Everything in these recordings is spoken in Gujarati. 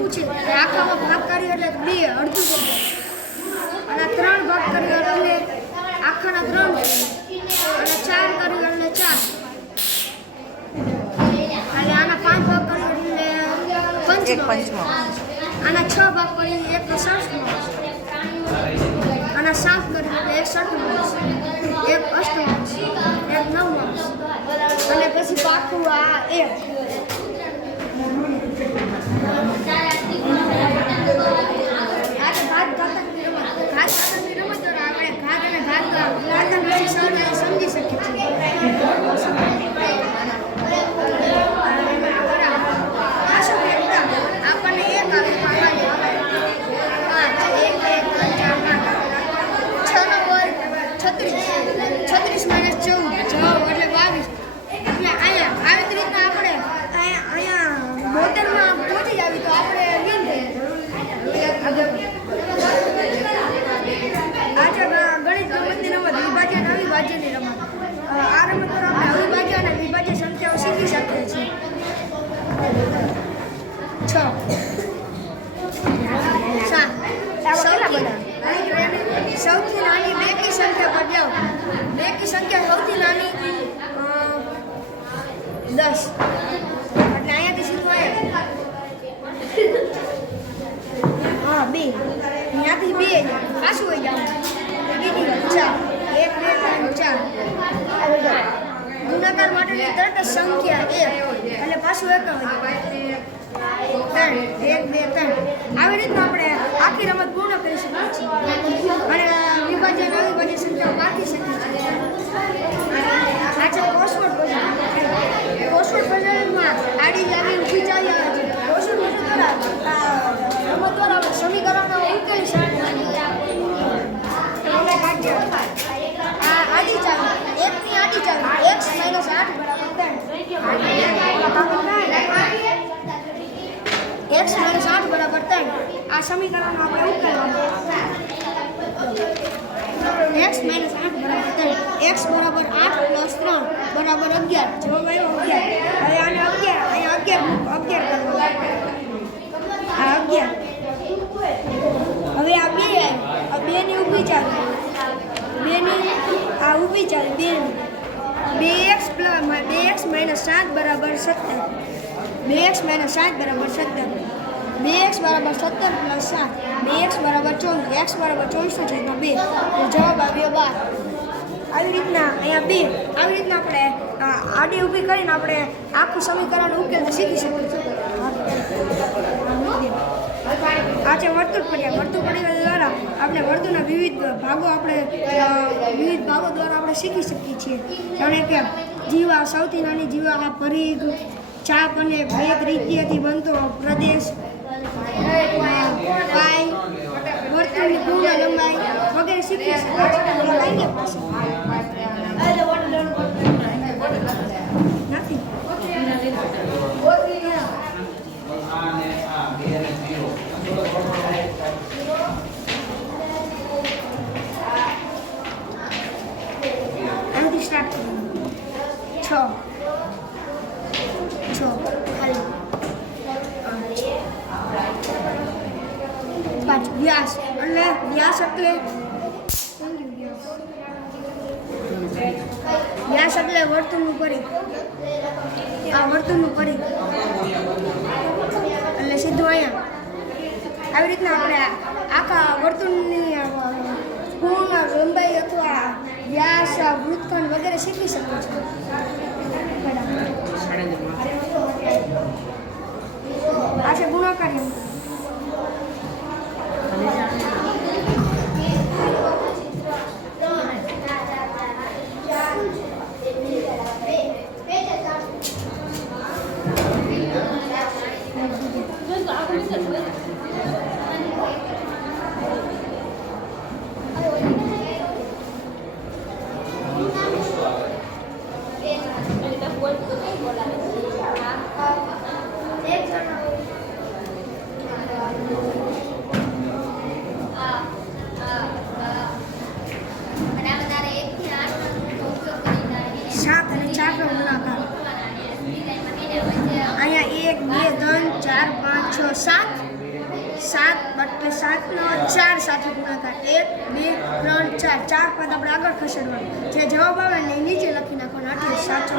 આખું છે. અને આખામાં ભાગ કરી એટલે બે અડધું થઈ અને ત્રણ ભાગ કરી એટલે આખાના ત્રણ અને ચાર કરી એટલે ચાર. અને આના પાંચ ભાગ કરી એટલે પંચમો. આના છ ભાગ કરી એક ષષ્ઠનો આના સાત કરી એટલે એક સઠમો એક અષ્ટમો. એક નવમો. અને પછી પાકું આ એક આજે ઘાત ઘાતકની રમત ઘાત ઘાતકની રમત દ્વારા આપણે ઘાત અને ઘાત ઘાતક વિશે સરળતાથી સમજી શકીએ છીએ પાછો એકદમ આપણને એક આવે પાડવાની આવે પાંચ એક બે ત્રણ ચાર પાંચ છ નો વર્ગ છત્રીસ છત્રીસ માઇનસ ચૌદ જવાબ એટલે બાવીસ એટલે અહીંયા આવી જ રીતના આપણે અહીંયા અહીંયા બોતેરમાં પહોંચી જાવી તો આપણે વિન થઈ આગળ આજે ગણિત રમતની રમત વિભાજ્ય અને અવિભાજ્યની રમત અ, આ રમત દ્વારા આપણે અવિભાજ્ય અને વિભાજ્ય સંખ્યાઓ શીખી શકીએ છીએ છ. સૌથી નાની બેકી સંખ્યા બદલાવો બેકી સંખ્યા સૌથી નાની દસ. એટલે અહીંયાથી શીખવાય હા, બે. ત્યાંથી બે. પાછું હોય જવાનું બીજી ચાર. એક, બે, ત્રણ, ચાર. ગુણાકાર માટેની તરત સંખ્યા એક. એટલે પાછું એક ત્રણ, એક, બે, ત્રણ. આવી રીતના આપણે આખી રમત પૂર્ણ કરી શકીએ છીએ. અને વિભાજન અવિભાજ્ય સંખ્યાઓ પાકી શકીએ છીએ આ કોસવર્ડ પઝલ ક્રોસવર્ડ પઝલમાં આડી જાવી ઊભી ચાવી આવે છે ક્રોસવર્ડ પઝલ દ્વારા આ રમત દ્વારા આપણે સમીકરણો ઉકેલી શકીએ આપણે કાઢીએ. આ આડી ચાવી એકની આડી ચાવી એક્સ માઇનસ આઠ બરાબર ત્રણ એક્સ માઇનસ આઠ બરાબર ત્રણ આ સમીકરણનો આપણે ઉકેલ એક્સ માઇનસ આઠ બરાબર ત્રણ એક્સ બરાબર આઠ પ્લસ બરાબર અગિયાર. જવાબ આવ્યો અગિયાર. હવે આને અગિયાર. અહીંયા અગિયાર અગિયાર કરવો આ અગિયાર. હવે આ બે આ બેની ઊભી ચાલે બેની આ ઊભી ચાલે બેની. બે એક્સ પ્લસ બે એક્સ માઇનસ સાત બરાબર સત્તર. બે એક્સ સાત બરાબર સત્તર. બે એક્સ બરાબર સત્તર પ્લસ સાત. બે એક્સ બરાબર ચોવીસ. એક્સ બરાબર ચોવીસનો છેદમાં બે. જવાબ આવ્યો બાર. આવી રીતના અહીંયા બે. આવી રીતના આપણે આડી ઊભી કરીને આપણે આખું સમીકરણ ઉકેલ શીખી શકીએ. છીએ આ વર્તુળ પડ્યા. વર્તુળ પડ્યા દ્વારા આપણે વર્તુળના વિવિધ ભાગો આપણે વિવિધ ભાગો દ્વારા આપણે શીખી શકીએ છીએ. જાણે કે જીવા સૌથી નાની જીવા આ પરિઘ ચાપ અને ભેદ રીતિથી બનતો પ્રદેશ પાય વર્તુળની પૂર્ણ લંબાઈ વગેરે શીખી છીએ પાંચ વ્યાસ. એટલે વ્યાસ એટલે વ્યાસ એટલે વર્તુળનું પરિઘ આ વર્તુળનું પરિઘ એટલે સીધું અહીંયા. આવી રીતના આપણે આખા વર્તુળની પૂર્ણ લંબાઈ અથવા વ્યાસ વૃત્તખંડ વગેરે શીખી શકો છો આ છે ગુણાકાર Yeah. છ, સાત. સાત એટલે સાતનો ચાર સાથે ગુણાકાર. એક, બે, ત્રણ, ચાર. ચાર પદ આપણે આગળ ખસેડવાનું. જે જવાબ આવે ને નીચે લખી નાખવાનો. એટલે સાચો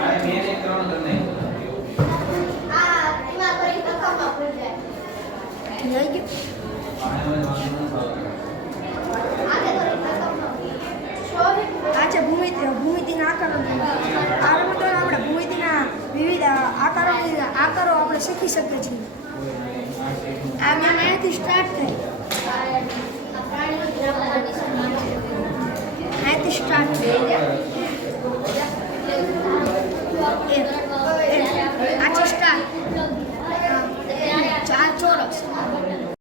આજે ભૂમિતિ ભૂમિતિના આકારો આ રમતોમાં આપણે ભૂમિતિના વિવિધ આકારોની આકારો આપણે શીખી શકીએ છીએ. A mamãe que starta. I started.